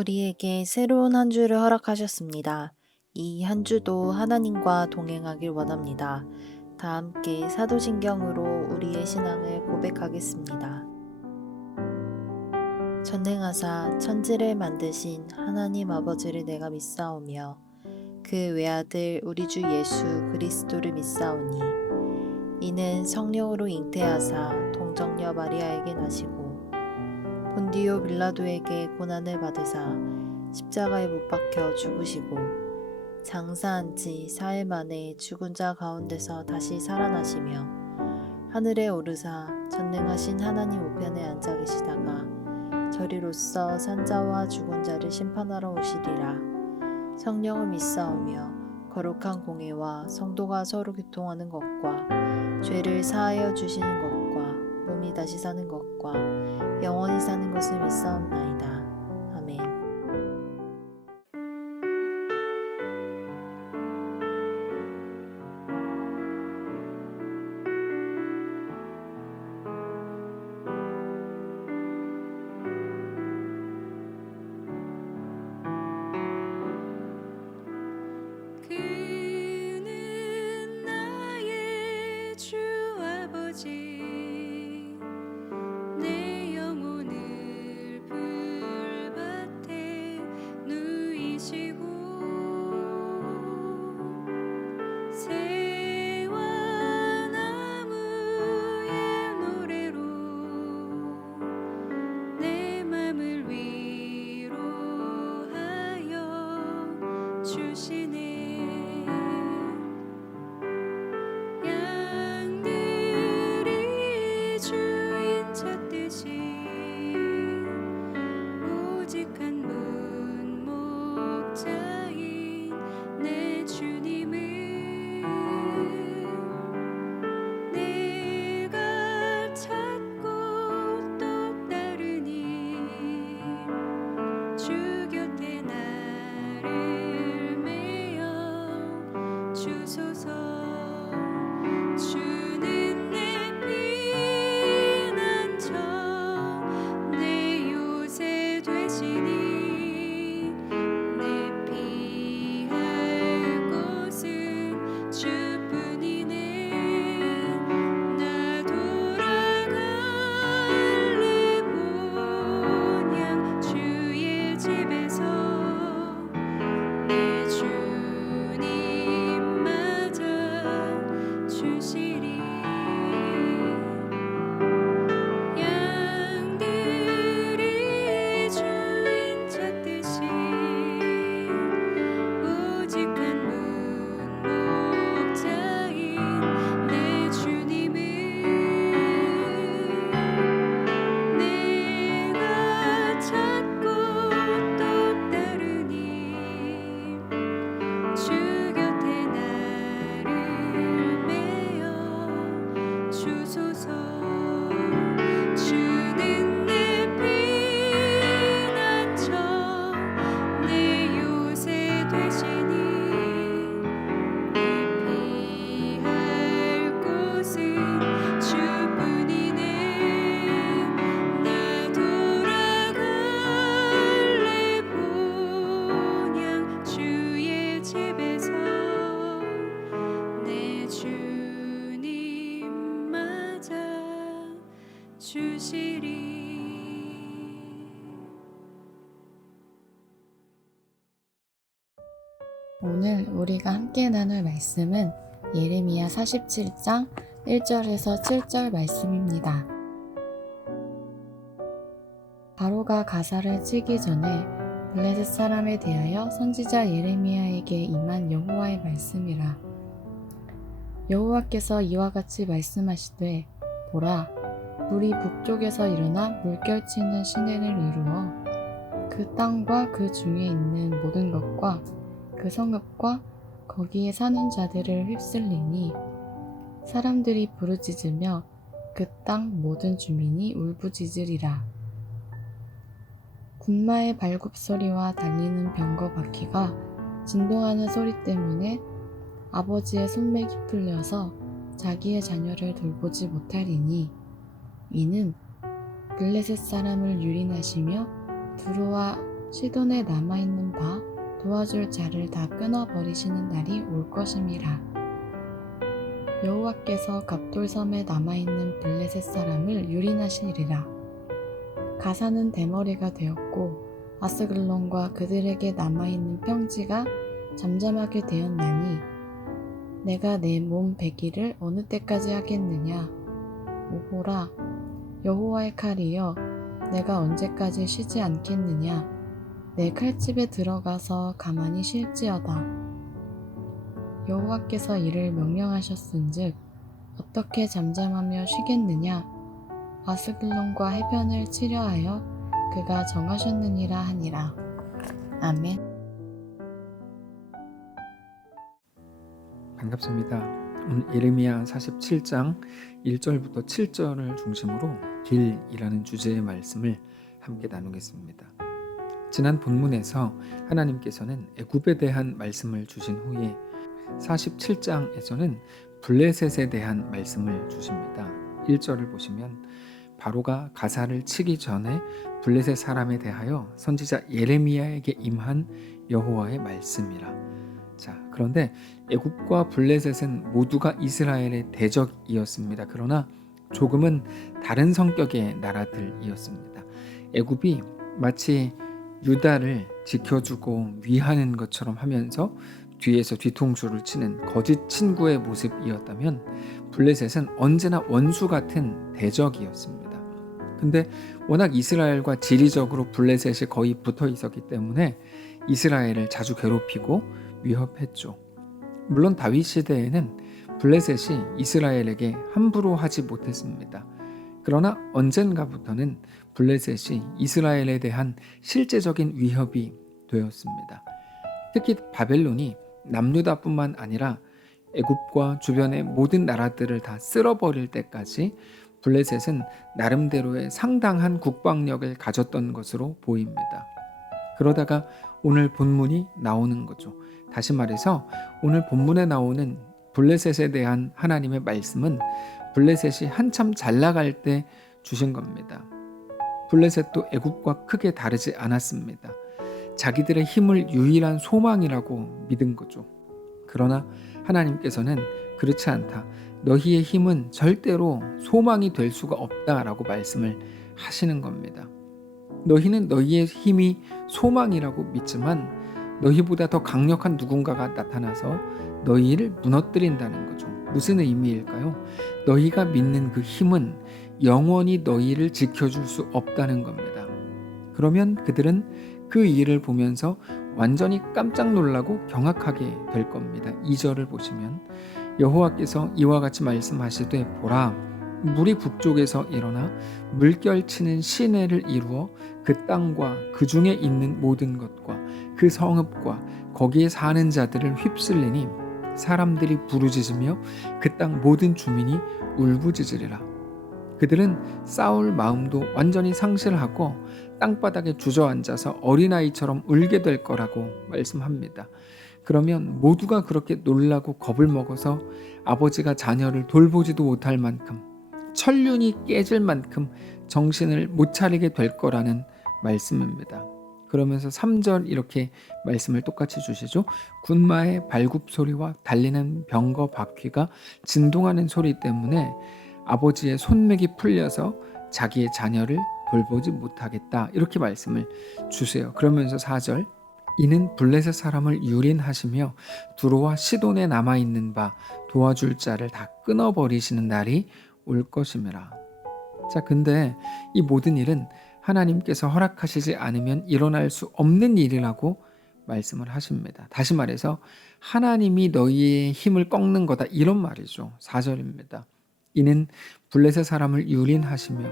우리에게 새로운 한 주를 허락하셨습니다. 이 한 주도 하나님과 동행하길 원합니다. 다 함께 사도신경으로 우리의 신앙을 고백하겠습니다. 전능하사 천지를 만드신 하나님 아버지를 내가 믿사오며 그 외아들 우리 주 예수 그리스도를 믿사오니 이는 성령으로 잉태하사 동정녀 마리아에게 나시고 본디오 빌라도에게 고난을 받으사 십자가에 못 박혀 죽으시고 장사한 지 사흘 만에 죽은 자 가운데서 다시 살아나시며 하늘에 오르사 전능하신 하나님 우편에 앉아 계시다가 저리로서 산자와 죽은 자를 심판하러 오시리라. 성령을 믿사오며 거룩한 공예와 성도가 서로 교통하는 것과 죄를 사하여 주시는 것과 몸이 다시 사는 것과 영원히 사는 것을 믿사옵나이다. 아멘. 그는 나의 주 아버지 내 영혼을 불밭에 누이시고 새와 나무의 노래로 내 맘을 위로하여 주시네. 양들이 주인 찾듯이 오직 한 분 목자인 내 주님을 내가 찾고 또 따르니 주 곁에 나를 메어 주소서. 주는 내 피난처 내 요새 되시니 내 피할 곳은 주뿐이네. 나 돌아갈래 본향 주의 집에서 내 주님 맞아 주시리. 양들이 주인 찾듯이 오직 한 분 목자인 내 주님을 내가 찾고 또 따르니 주 곁에 나를 메어 주소서. 주는 내 피난처 내 요새 되시니 내 피할 곳은 주뿐이네. 나 돌아갈래 본향 주의 집에서 내 주님 맞아 주시리. 오늘 우리가 함께 나눌 말씀은 예레미야 47장 1절에서 7절 말씀입니다. 바로가 가사를 치기 전에 블레셋 사람에 대하여 선지자 예레미야에게 임한 여호와의 말씀이라. 여호와께서 이와 같이 말씀하시되 보라, 물이 북쪽에서 일어나 물결치는 시내를 이루어 그 땅과 그 중에 있는 모든 것과 그 성읍과 거기에 사는 자들을 휩쓸리니 사람들이 부르짖으며 그 땅 모든 주민이 울부짖으리라. 군마의 발굽소리와 달리는 병거 바퀴가 진동하는 소리 때문에 아버지의 손맥이 풀려서 자기의 자녀를 돌보지 못하리니 이는 블레셋 사람을 유린하시며 두로와 시돈에 남아있는 바 도와줄 자를 다 끊어버리시는 날이 올 것임이라. 여호와께서 갑돌섬에 남아있는 블레셋 사람을 유린하시리라. 가사는 대머리가 되었고 아스글론과 그들에게 남아있는 평지가 잠잠하게 되었나니 내가 내 몸 배기를 어느 때까지 하겠느냐. 오호라 여호와의 칼이여, 내가 언제까지 쉬지 않겠느냐. 내 칼집에 들어가서 가만히 쉴지어다. 여호와께서 이를 명령하셨은즉 어떻게 잠잠하며 쉬겠느냐. 아스글론과 해변을 치려하여 그가 정하셨느니라 하니라. 아멘. 반갑습니다. 오늘 예레미야 47장 1절부터 7절을 중심으로 길이라는 주제의 말씀을 함께 나누겠습니다. 지난 본문에서 하나님께서는 애굽에 대한 말씀을 주신 후에 47장에서는 블레셋에 대한 말씀을 주십니다. 1절을 보시면 바로가 가사를 치기 전에 블레셋 사람에 대하여 선지자 예레미야에게 임한 여호와의 말씀이라. 자, 그런데 애굽과 블레셋은 모두가 이스라엘의 대적이었습니다. 그러나 조금은 다른 성격의 나라들이었습니다. 애굽이 마치 유다를 지켜주고 위하는 것처럼 하면서 뒤에서 뒤통수를 치는 거짓 친구의 모습이었다면 블레셋은 언제나 원수 같은 대적이었습니다. 근데 워낙 이스라엘과 지리적으로 블레셋이 거의 붙어 있었기 때문에 이스라엘을 자주 괴롭히고 위협했죠. 물론 다윗 시대에는 블레셋이 이스라엘에게 함부로 하지 못했습니다. 그러나 언젠가부터는 블레셋이 이스라엘에 대한 실제적인 위협이 되었습니다. 특히 바벨론이 남유다뿐만 아니라 애굽과 주변의 모든 나라들을 다 쓸어버릴 때까지 블레셋은 나름대로의 상당한 국방력을 가졌던 것으로 보입니다. 그러다가 오늘 본문이 나오는 거죠. 다시 말해서 오늘 본문에 나오는 블레셋에 대한 하나님의 말씀은 블레셋이 한참 잘 나갈 때 주신 겁니다. 블레셋도 애굽과 크게 다르지 않았습니다. 자기들의 힘을 유일한 소망이라고 믿은 거죠. 그러나 하나님께서는 그렇지 않다. 너희의 힘은 절대로 소망이 될 수가 없다라고 말씀을 하시는 겁니다. 너희는 너희의 힘이 소망이라고 믿지만 너희보다 더 강력한 누군가가 나타나서 너희를 무너뜨린다는 거죠. 무슨 의미일까요? 너희가 믿는 그 힘은 영원히 너희를 지켜줄 수 없다는 겁니다. 그러면 그들은 그 일을 보면서 완전히 깜짝 놀라고 경악하게 될 겁니다. 2절을 보시면 여호와께서 이와 같이 말씀하시되 보라, 물이 북쪽에서 일어나 물결치는 시내를 이루어 그 땅과 그 중에 있는 모든 것과 그 성읍과 거기에 사는 자들을 휩쓸리니 사람들이 부르짖으며 그 땅 모든 주민이 울부짖으리라. 그들은 싸울 마음도 완전히 상실하고 땅바닥에 주저앉아서 어린아이처럼 울게 될 거라고 말씀합니다. 그러면 모두가 그렇게 놀라고 겁을 먹어서 아버지가 자녀를 돌보지도 못할 만큼 천륜이 깨질 만큼 정신을 못 차리게 될 거라는 말씀입니다. 그러면서 3절 이렇게 말씀을 똑같이 주시죠. 군마의 발굽 소리와 달리는 병거 바퀴가 진동하는 소리 때문에 아버지의 손맥이 풀려서 자기의 자녀를 돌보지 못하겠다. 이렇게 말씀을 주세요. 그러면서 4절 이는 블레셋 사람을 유린하시며 두로와 시돈에 남아있는 바 도와줄 자를 다 끊어버리시는 날이 올 것임이라. 자, 근데 이 모든 일은 하나님께서 허락하시지 않으면 일어날 수 없는 일이라고 말씀을 하십니다. 다시 말해서 하나님이 너희의 힘을 꺾는 거다, 이런 말이죠. 4절입니다. 이는 블레셋 사람을 유린하시며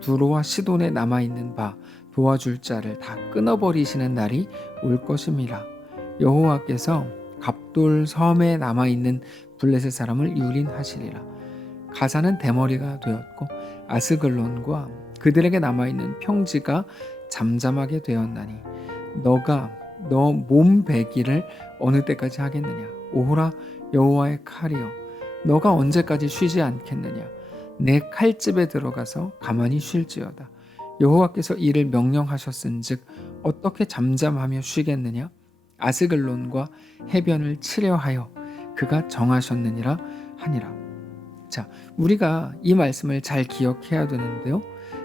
두로와 시돈에 남아있는 바 도와줄 자를 다 끊어버리시는 날이 올 것임이라. 여호와께서 갑돌 섬에 남아있는 블레셋 사람을 유린하시리라. 가사는 대머리가 되었고 아스글론과 그들에게 남아있는 평지가 잠잠하게 되었나니 너가 너 몸 배기를 어느 때까지 하겠느냐. 오호라 여호와의 칼이여, 너가 언제까지 쉬지 않겠느냐. 내 칼집에 들어가서 가만히 쉴지어다. 여호와께서 이를 명령하셨은즉 어떻게 잠잠하며 쉬겠느냐? 아스글론과 해변을 치려 하여 그가 정하셨느니라 하니라. 자, 우리가 이 말씀을 잘 기억해야 되는데요.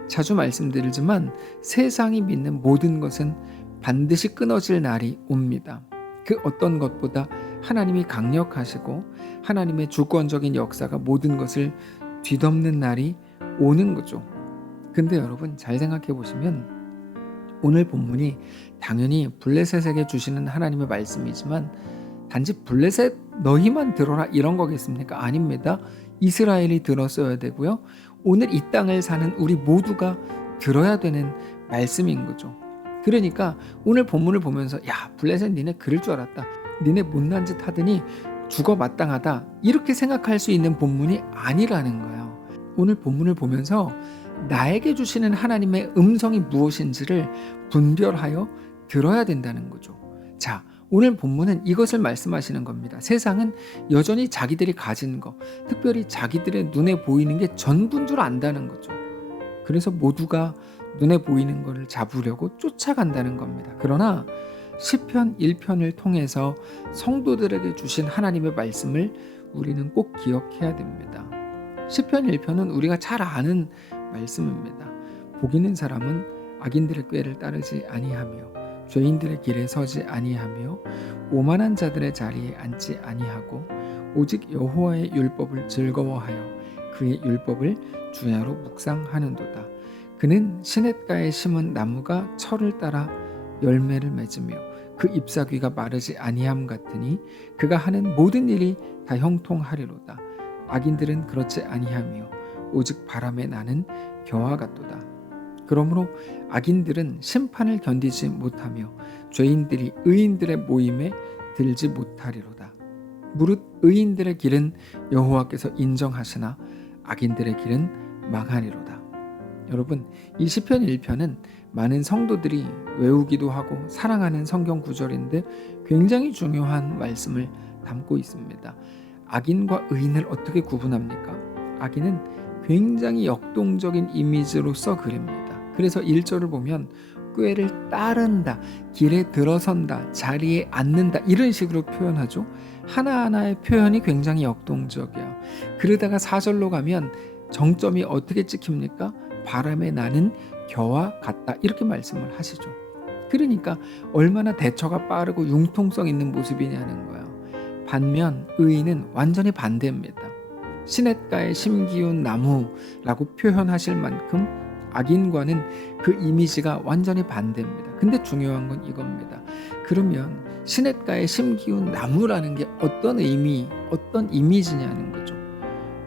자주 말씀드리지만 세상이 믿는 모든 것은 반드시 끊어질 날이 옵니다. 그 어떤 것보다 하나님이 강력하시고 하나님의 주권적인 역사가 모든 것을 뒤덮는 날이 오는 거죠. 근데 여러분 잘 생각해 보시면 오늘 본문이 당연히 블레셋에게 주시는 하나님의 말씀이지만 단지 블레셋 너희만 들어라 이런 거겠습니까? 아닙니다. 이스라엘이 들었어야 되고요. 오늘 이 땅을 사는 우리 모두가 들어야 되는 말씀인 거죠. 그러니까 오늘 본문을 보면서 야 블레셋 니네 그럴 줄 알았다. 니네 못난 짓 하더니 죽어 마땅하다. 이렇게 생각할 수 있는 본문이 아니라는 거예요. 오늘 본문을 보면서 나에게 주시는 하나님의 음성이 무엇인지를 분별하여 들어야 된다는 거죠. 자, 오늘 본문은 이것을 말씀하시는 겁니다. 세상은 여전히 자기들이 가진 거, 특별히 자기들의 눈에 보이는 게 전부인 줄 안다는 거죠. 그래서 모두가 눈에 보이는 것을 잡으려고 쫓아간다는 겁니다. 그러나 시편 1편을 통해서 성도들에게 주신 하나님의 말씀을 우리는 꼭 기억해야 됩니다. 시편 1편은 우리가 잘 아는 말씀입니다. 복 있는 사람은 악인들의 꾀를 따르지 아니하며 죄인들의 길에 서지 아니하며 오만한 자들의 자리에 앉지 아니하고 오직 여호와의 율법을 즐거워하여 그의 율법을 주야로 묵상하는도다. 그는 시냇가에 심은 나무가 철을 따라 열매를 맺으며 그 잎사귀가 마르지 아니함 같으니 그가 하는 모든 일이 다 형통하리로다. 악인들은 그렇지 아니하며 오직 바람에 나는 겨와 같도다. 그러므로 악인들은 심판을 견디지 못하며 죄인들이 의인들의 모임에 들지 못하리로다. 무릇 의인들의 길은 여호와께서 인정하시나 악인들의 길은 망하리로다. 여러분, 이 시편 1편은 많은 성도들이 외우기도 하고 사랑하는 성경 구절인데 굉장히 중요한 말씀을 담고 있습니다. 악인과 의인을 어떻게 구분합니까? 악인은 굉장히 역동적인 이미지로서 그립니다. 그래서 1절을 보면 꾀를 따른다, 길에 들어선다, 자리에 앉는다 이런 식으로 표현하죠. 하나하나의 표현이 굉장히 역동적이에요. 그러다가 4절로 가면 정점이 어떻게 찍힙니까? 바람에 나는 겨와 같다 이렇게 말씀을 하시죠. 그러니까 얼마나 대처가 빠르고 융통성 있는 모습이냐는 거예요. 반면 의인은 완전히 반대입니다. 시냇가에 심기운 나무라고 표현하실 만큼 악인과는 그 이미지가 완전히 반대입니다. 근데 중요한 건 이겁니다. 그러면 시냇가에 심기운 나무라는 게 어떤 의미, 어떤 이미지냐는 거죠.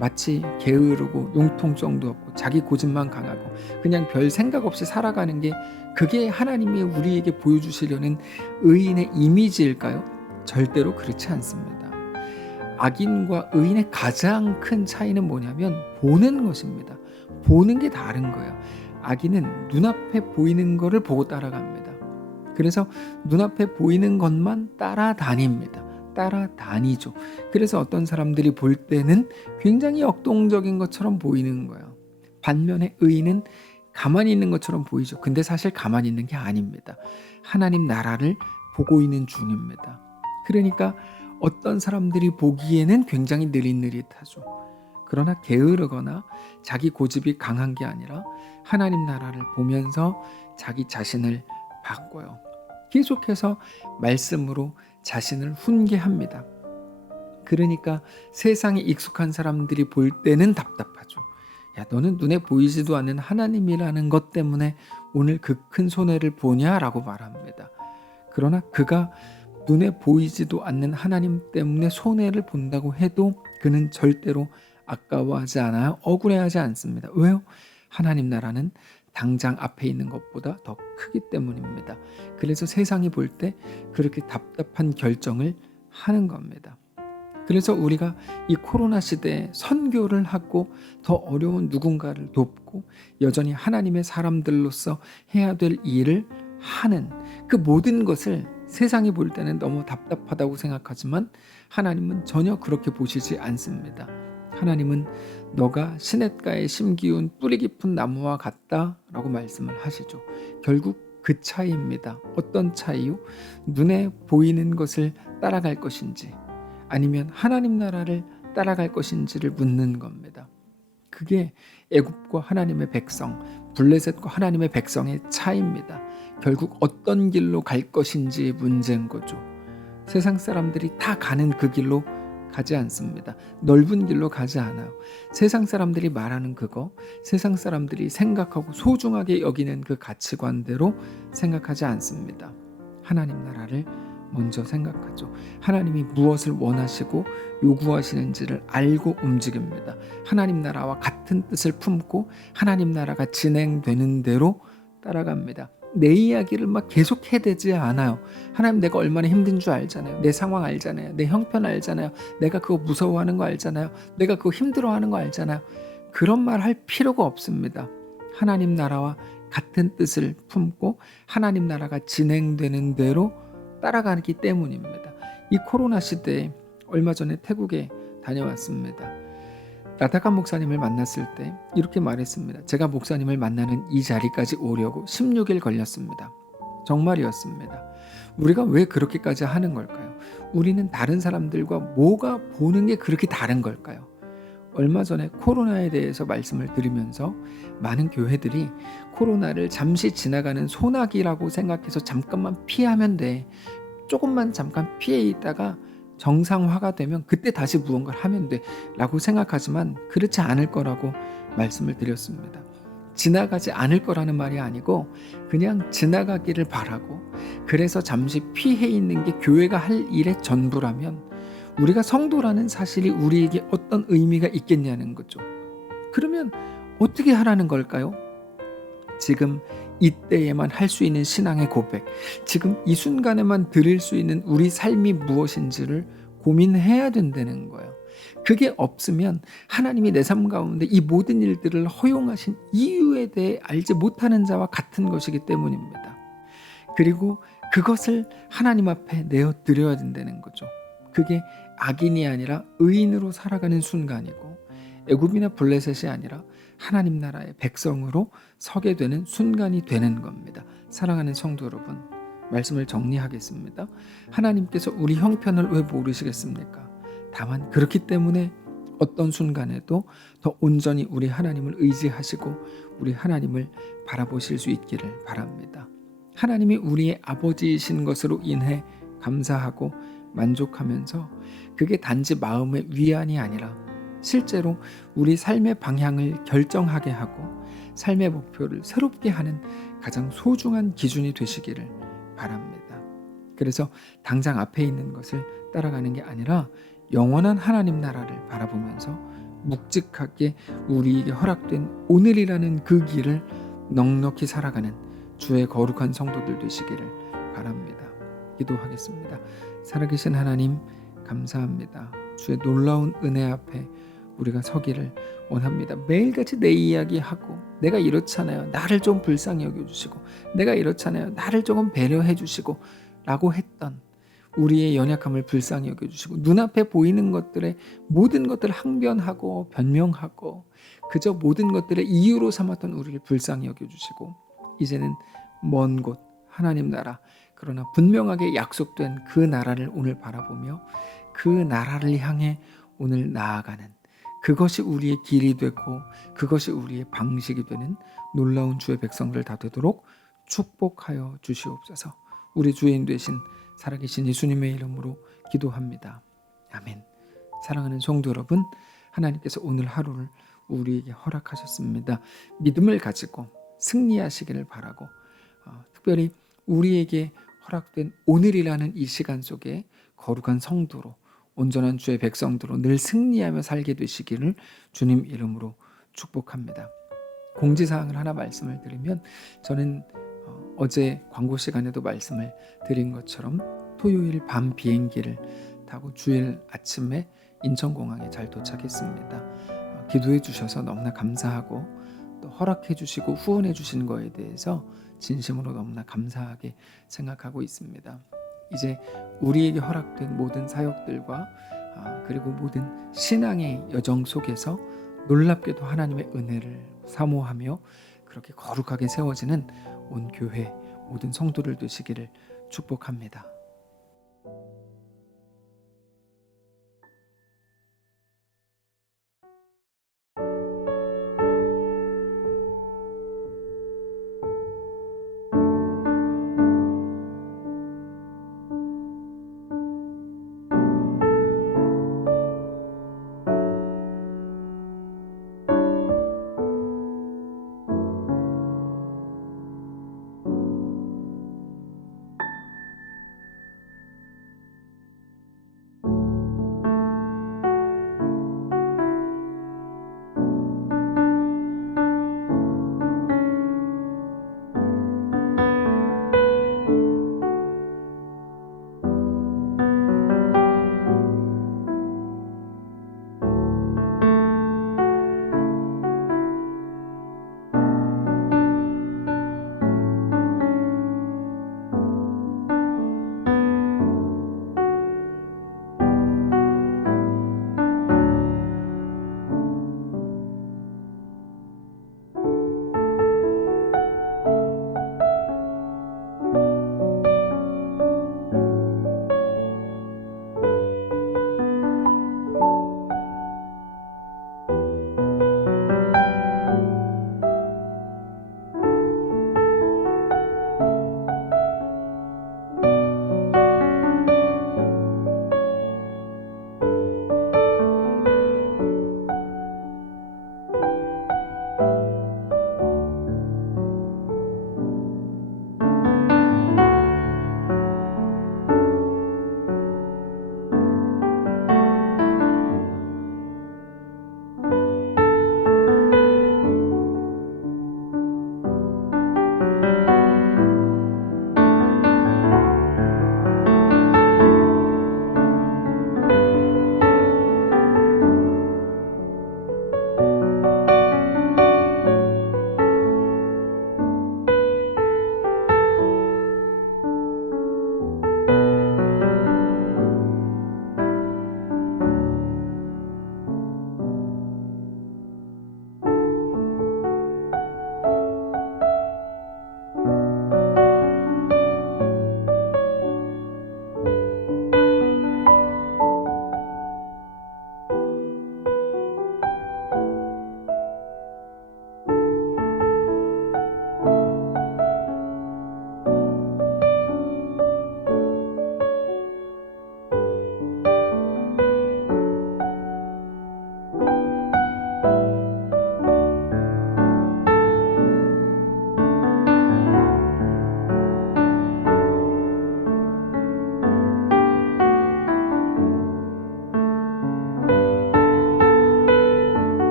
마치 게으르고 융통성도 없고 자기 고집만 강하고 그냥 별 생각 없이 살아가는 게 그게 하나님이 우리에게 보여주시려는 의인의 이미지일까요? 절대로 그렇지 않습니다. 악인과 의인의 가장 큰 차이는 뭐냐면 보는 것입니다. 보는 게 다른 거예요. 악인은 눈앞에 보이는 거를 보고 따라갑니다. 그래서 눈앞에 보이는 것만 따라다닙니다. 따라다니죠. 그래서 어떤 사람들이 볼 때는 굉장히 역동적인 것처럼 보이는 거예요. 반면에 의인은 가만히 있는 것처럼 보이죠. 근데 사실 가만히 있는 게 아닙니다. 하나님 나라를 보고 있는 중입니다. 그러니까 어떤 사람들이 보기에는 굉장히 느릿느릿하죠. 그러나 게으르거나 자기 고집이 강한 게 아니라 하나님 나라를 보면서 자기 자신을 바꿔요. 계속해서 말씀으로 자신을 훈계합니다. 그러니까 세상에 익숙한 사람들이 볼 때는 답답하죠. 야, 너는 눈에 보이지도 않는 하나님이라는 것 때문에 오늘 그 큰 손해를 보냐라고 말합니다. 그러나 그가 눈에 보이지도 않는 하나님 때문에 손해를 본다고 해도 그는 절대로 아까워하지 않아요. 억울해하지 않습니다. 왜요? 하나님 나라는 당장 앞에 있는 것보다 더 크기 때문입니다. 그래서 세상이 볼 때 그렇게 답답한 결정을 하는 겁니다. 그래서 우리가 이 코로나 시대에 선교를 하고 더 어려운 누군가를 돕고 여전히 하나님의 사람들로서 해야 될 일을 하는 그 모든 것을 세상이 볼 때는 너무 답답하다고 생각하지만 하나님은 전혀 그렇게 보시지 않습니다. 하나님은 너가 시냇가에 심기운 뿌리 깊은 나무와 같다라고 말씀을 하시죠. 결국 그 차이입니다. 어떤 차이요? 눈에 보이는 것을 따라갈 것인지 아니면 하나님 나라를 따라갈 것인지를 묻는 겁니다. 그게 애굽과 하나님의 백성, 블레셋과 하나님의 백성의 차이입니다. 결국 어떤 길로 갈 것인지의 문제인 거죠. 세상 사람들이 다 가는 그 길로 가지 않습니다. 넓은 길로 가지 않아요. 세상 사람들이 말하는 그거, 세상 사람들이 생각하고 소중하게 여기는 그 가치관대로 생각하지 않습니다. 하나님 나라를 먼저 생각하죠. 하나님이 무엇을 원하시고 요구하시는지를 알고 움직입니다. 하나님 나라와 같은 뜻을 품고 하나님 나라가 진행되는 대로 따라갑니다. 내 이야기를 막 계속 해대지 않아요. 하나님, 내가 얼마나 힘든 줄 알잖아요. 내 상황 알잖아요. 내 형편 알잖아요. 내가 그거 무서워하는 거 알잖아요. 내가 그거 힘들어하는 거 알잖아요. 그런 말 할 필요가 없습니다. 하나님 나라와 같은 뜻을 품고 하나님 나라가 진행되는 대로 따라가기 때문입니다. 이 코로나 시대에 얼마 전에 태국에 다녀왔습니다. 나다카 목사님을 만났을 때 이렇게 말했습니다. 제가 목사님을 만나는 이 자리까지 오려고 16일 걸렸습니다. 정말이었습니다. 우리가 왜 그렇게까지 하는 걸까요? 우리는 다른 사람들과 뭐가 보는 게 그렇게 다른 걸까요? 얼마 전에 코로나에 대해서 말씀을 드리면서 많은 교회들이 코로나를 잠시 지나가는 소나기라고 생각해서 잠깐만 피하면 돼. 조금만 잠깐 피해 있다가 정상화가 되면 그때 다시 무언가를 하면 돼 라고 생각하지만 그렇지 않을 거라고 말씀을 드렸습니다. 지나가지 않을 거라는 말이 아니고 그냥 지나가기를 바라고, 그래서 잠시 피해 있는 게 교회가 할 일의 전부라면 우리가 성도라는 사실이 우리에게 어떤 의미가 있겠냐는 거죠. 그러면 어떻게 하라는 걸까요? 지금 이때에만 할 수 있는 신앙의 고백, 지금 이 순간에만 드릴 수 있는 우리 삶이 무엇인지를 고민해야 된다는 거예요. 그게 없으면 하나님이 내 삶 가운데 이 모든 일들을 허용하신 이유에 대해 알지 못하는 자와 같은 것이기 때문입니다. 그리고 그것을 하나님 앞에 내어 드려야 된다는 거죠. 그게 악인이 아니라 의인으로 살아가는 순간이고, 애굽이나 블레셋이 아니라 하나님 나라의 백성으로 서게 되는 순간이 되는 겁니다. 사랑하는 성도 여러분, 말씀을 정리하겠습니다. 하나님께서 우리 형편을 왜 모르시겠습니까? 다만 그렇기 때문에 어떤 순간에도 더 온전히 우리 하나님을 의지하시고 우리 하나님을 바라보실 수 있기를 바랍니다. 하나님이 우리의 아버지이신 것으로 인해 감사하고 만족하면서 그게 단지 마음의 위안이 아니라 실제로 우리 삶의 방향을 결정하게 하고 삶의 목표를 새롭게 하는 가장 소중한 기준이 되시기를 바랍니다. 그래서 당장 앞에 있는 것을 따라가는 게 아니라 영원한 하나님 나라를 바라보면서 묵직하게 우리에게 허락된 오늘이라는 그 길을 넉넉히 살아가는 주의 거룩한 성도들 되시기를 바랍니다. 기도하겠습니다. 살아계신 하나님, 감사합니다. 주의 놀라운 은혜 앞에 우리가 서기를 원합니다. 매일같이 내 이야기하고, 내가 이렇잖아요, 나를 좀 불쌍히 여겨주시고, 내가 이렇잖아요, 나를 조금 배려해 주시고 라고 했던 우리의 연약함을 불쌍히 여겨주시고, 눈앞에 보이는 것들의 모든 것들을 항변하고 변명하고 그저 모든 것들의 이유로 삼았던 우리를 불쌍히 여겨주시고, 이제는 먼 곳 하나님 나라, 그러나 분명하게 약속된 그 나라를 오늘 바라보며 그 나라를 향해 오늘 나아가는, 그것이 우리의 길이 되고 그것이 우리의 방식이 되는 놀라운 주의 백성들 다 되도록 축복하여 주시옵소서. 우리 주인 되신 살아계신 예수님의 이름으로 기도합니다. 아멘. 사랑하는 성도 여러분, 하나님께서 오늘 하루를 우리에게 허락하셨습니다. 믿음을 가지고 승리하시기를 바라고, 특별히 우리에게 허락된 오늘이라는 이 시간 속에 거룩한 성도로, 온전한 주의 백성들로 늘 승리하며 살게 되시기를 주님 이름으로 축복합니다. 공지사항을 하나 말씀을 드리면, 저는 어제 광고 시간에도 말씀을 드린 것처럼 토요일 밤 비행기를 타고 주일 아침에 인천공항에 잘 도착했습니다. 기도해 주셔서 너무나 감사하고, 또 허락해 주시고 후원해 주신 거에 대해서 진심으로 너무나 감사하게 생각하고 있습니다. 이제 우리에게 허락된 모든 사역들과 그리고 모든 신앙의 여정 속에서 놀랍게도 하나님의 은혜를 사모하며 그렇게 거룩하게 세워지는 온 교회 모든 성도들 되시기를 축복합니다.